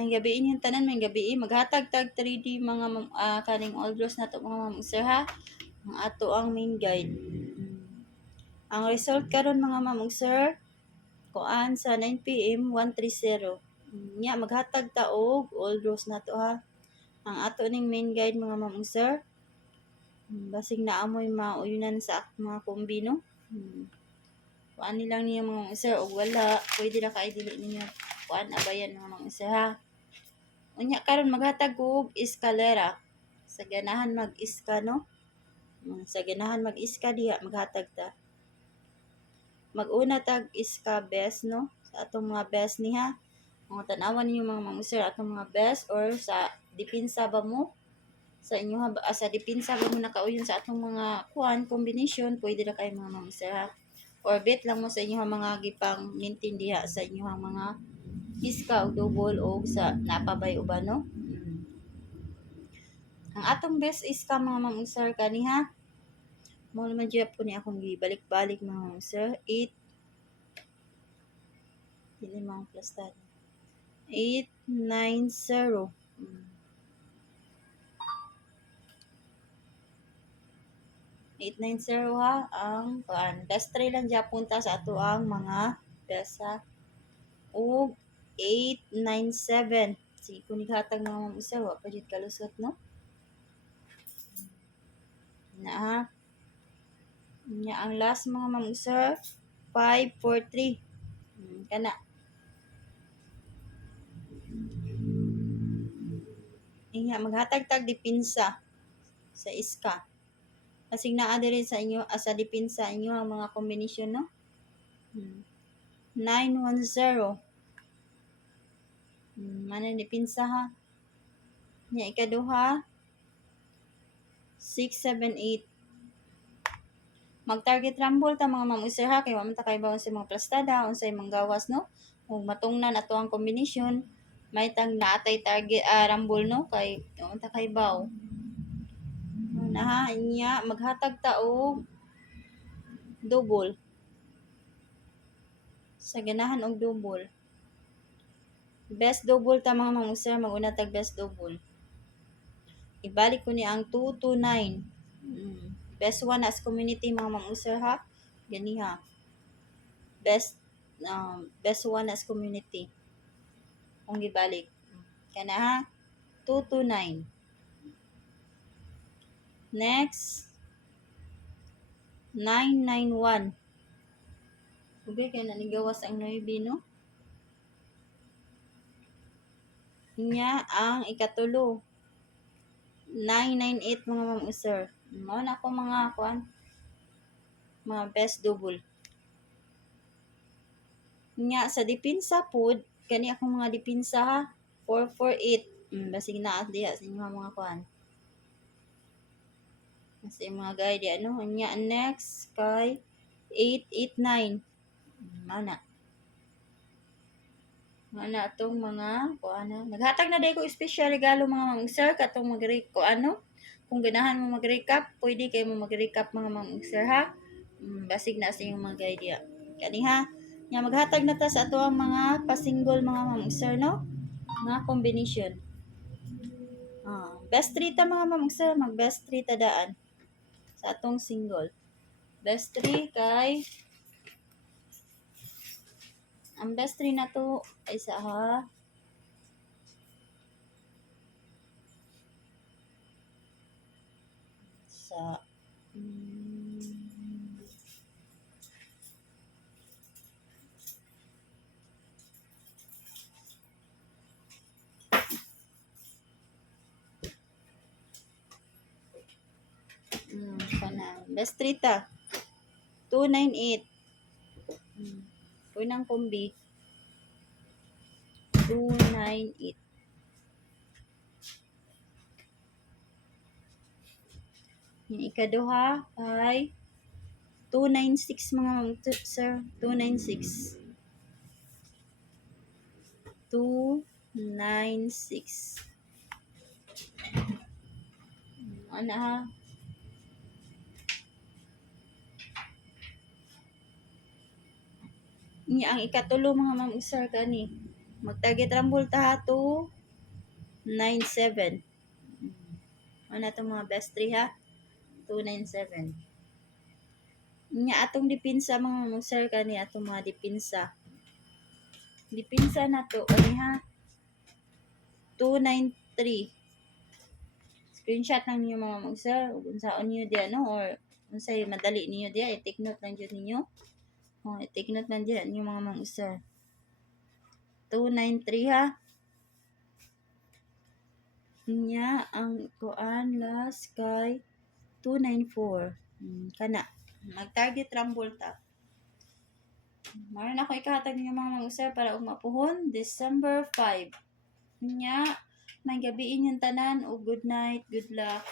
May gabi yung tanan, may gabi maghatag tag 3D mga kaning oldros na to mga ma'am sir ha. Ang ato ang main guide. Ang result karon mga ma'am sir, kuan sa 9 PM 130. Nya maghatag ta og oldros na to ha. Ang ato ning main guide mga ma'am sir. Basig na amoy mauyunan sa mga kombino. Kuan nilang niyo mga sir og wala, pwede ra kay dili ninyo kuan abayan mga sir ha. Unya karon maghatag og eskalera. Sa ganahan mag-iska no. Sa ganahan mag-iska diha maghatag ta. Mag-una tag iska best no. Sa atong mga best niha. Mga tanawan ninyo mga sir atong mga best or sa dipinsa ba mo sa inyo sa dipinsa ba mo nakauyon sa atong mga kuan combination pwede ra kay mga sir ha. Or bet lang mo sa inyo mga gipang maintain diha sa inyo mga iska o double o sa napabay uban no. Ang atong best iska mga ma'am sir kaniha. Mo naman jud po ni akong gibalik-balik mga ma'am sir 8 dili mga plastad 890. 890 ha ang kuan best 3 lang dya punta sa ato ang mga pesa ug 897. Sige kung nighatag mga ma'am sir wa pa jud kalusot no. Na ha. Nya ang last mga ma'am sir 543. Kana. Inya maghatag tag dipinsa sa iska. Kasing naa diri sa inyo sa dipinsa inyo ang mga kombinasyon no. 910. Mana dipinsa ha. Nya ikaduha 678. Mag-target rumble ta mga ma'am sir ha kay wa man ta kay bawon sa mga plastada unsay manggawas no. Ug matungnan ato ang kombinasyon may tang naatay target rumble no kay wa man ta kay baw. Na ha inya maghatag ta og double. Sa ganahan og double. Best double ta mga ma'am sir maguna tag best double. Ibalik ko ni ang 229. Best one as community mga ma'am sir ha. Gani ha. Best one as community. Kung gibalik. Kana ha. 229. Next. 991. Okay, kaya nanigawas ang 9 no. Inya ang ikatulo. 998 mga ma'am sir. Mao na ako mga kuan. Mga best double. Nya sa dipinsa pod kani akong mga dipinsa ha 448. Basig na diha sa inyo mga kuan. Sa mga guide ano nya next kay 889. Mana atong mga kuana naghatag na day ko special regalo mga ma'am sir katong ko ano kung ganahan mo mag-recap pwede kay mo mag-recap mga ma'am sir ha. Basig na sa inyong mga guide ya kani ha nya maghatag na ta sa ato ang mga pa-single mga ma'am sir no nga combination. Best 3 ta mga ma'am sir mag best 3 ta daan sa atong single. Best 3 kay ang best 3 na to ay sa ha sa kana best 3 ta 298. Unang kombi 298. Yung ikaduha ay 296 mga ma'am sir 296. 296. Ano ha ang ikatulo mga ma'am sir kani mag-target rumble ta to 297. Ano itong mga best 3 ha? 297. Nga atong dipinsa mga mamong sir kani atong mga dipinsa. Dipinsa na to ani ha? 293. Screenshot lang niyo mga mamong sir ug unsaon niyo di ano or unsay madali niyo di i-take note lang jud ninyo. Oh, i-take note lang diyan yung mga mamong sir. 293 ha? Nya ang kuan last kay 294. Kana mag-target rumble ta. Maron ako ikahatag niyo mga mag-usar para ug mapuhon December 5. Nya may gabiin yung tanan o good night, good luck.